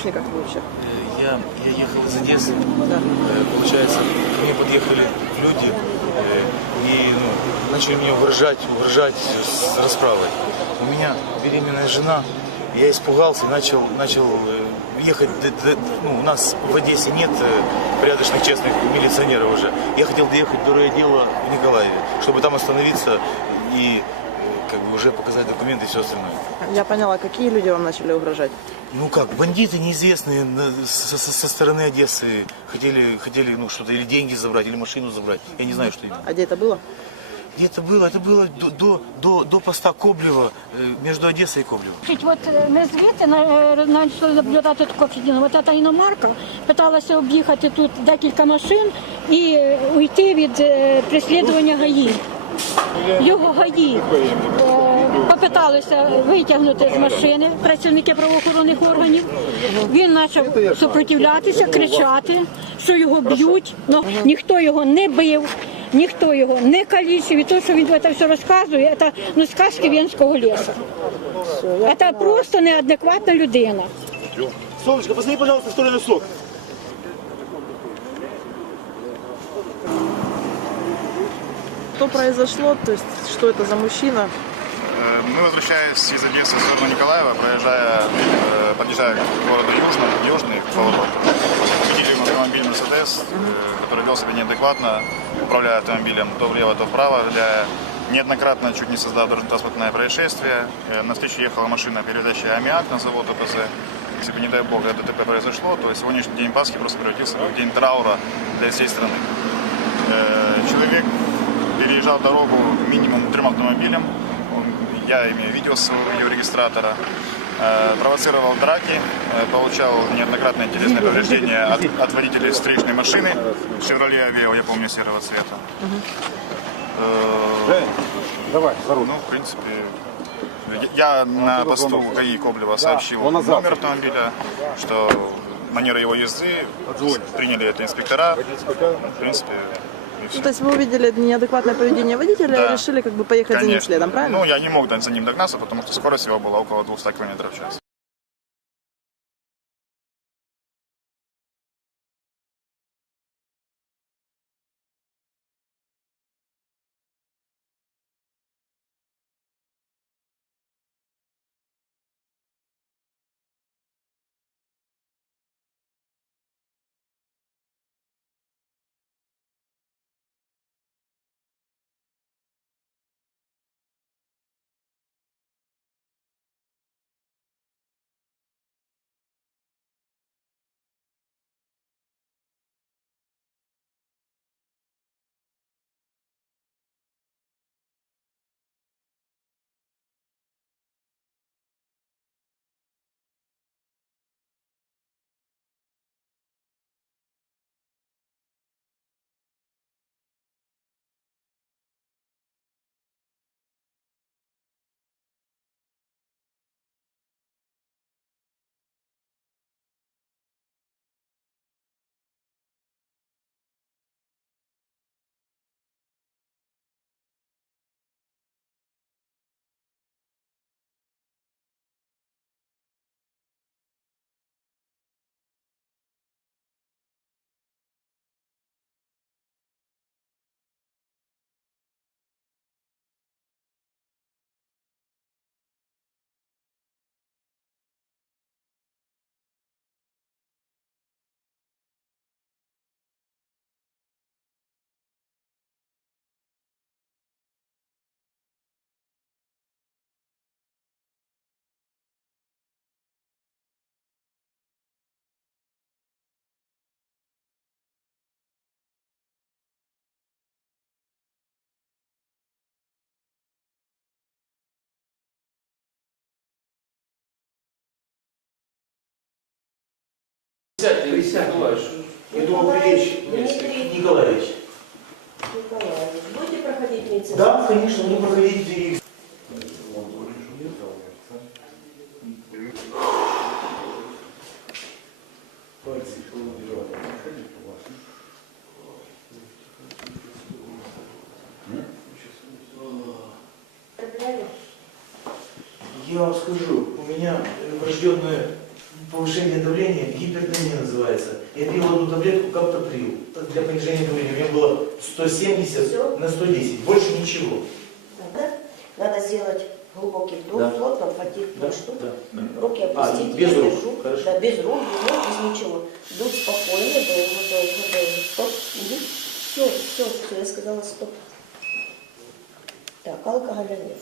Как вообще? Э, Я, я ехал из Одессы. Да. Э, Получается, ко мне подъехали люди э, и ну, начали меня угрожать, угрожать с расправой. У меня беременная жена, я испугался, начал, начал ехать. ну, у нас в Одессе нет порядочных, честных милиционеров уже. Я хотел доехать до райотдела в Николаеве, чтобы там остановиться и как бы уже показать документы и все остальное. Я поняла, какие люди вам начали угрожать? Ну как, бандиты неизвестные на- со, со- со стороны Одессы хотели, хотели ну что-то или деньги забрать, или машину забрать. Я не знаю, что именно. А где это было? Где это было? Это было до, до, до, до поста Коблева, э, между Одессой и Коблевом. Значить, От е, ми звідти на- е, почали наблюдати таку фігню. От ця іномарка питалася об'їхати тут декілька машин і е, уйти від е, переслідування ГАІ. Його ГАІ е, попиталися витягнути з машини працівники правоохоронних органів. Він почав супротивлятися, кричати, що його б'ють. Ну, ніхто його не бив. Ніхто його не калічив, і те, що він це все розказує, це ну, сказки Венського лісу. Це просто неадекватна людина. Солнышко, посмотри, пожалуйста, в сторону сок. Что произошло? То есть, что это за мужчина? Э, Мы, возвращаясь из Одессы в сторону Николаева, проезжая, э, подъезжая к городу Южный, Южный поворот, видели автомобиль Мерседес, э, который вел себя неадекватно, управляя автомобилем то влево, то вправо, для неоднократно чуть не создав дорожно-транспортное происшествие. На встречу ехала машина, перевозящая аммиак на завод ОПЗ. Если бы, не дай бог, это ДТП произошло, то сегодняшний день Пасхи просто превратился в день траура для всей страны. Человек переезжал дорогу минимум трем автомобилям. Он- Я имею видео с видеорегистратора. Э, Провоцировал драки, э, получал неоднократное телесное повреждение от, от водителей встречной машины Chevrolet Aveo, я помню, серого цвета. Э, Давай, здорово. Ну, в принципе, я- на посту ГАИ Коблева сообщил номер автомобиля, что манера его езды, приняли это инспектора. В принципе, Ну, то есть вы увидели неадекватное поведение водителя Да. и решили как бы поехать за ним следом, правильно? Ну, я не мог за ним догнаться, потому что скорость его была около 200 км в час. Присядьте, присядь, Я думал, прилечь, Дмитрий Николаевич. Николаевич, будете проходить медицинский? Да, конечно, мы проходить Ряды? Я вам скажу, у меня врожденная повышение давления, гипертония называется. Я пил одну таблетку каптоприл для понижения давления. У меня было 170 Всё? на 110, больше ничего. Да? Надо сделать глубокий вдох, Да. плотно обхватить Да, мышцу. да, да. Руки опустить, без я рук, держу. хорошо. Да, без рук, без ног, без ничего. Дуть спокойно, долго, долго, долго. Стоп. Все, все, все, я сказала стоп. Так, алкоголя нет.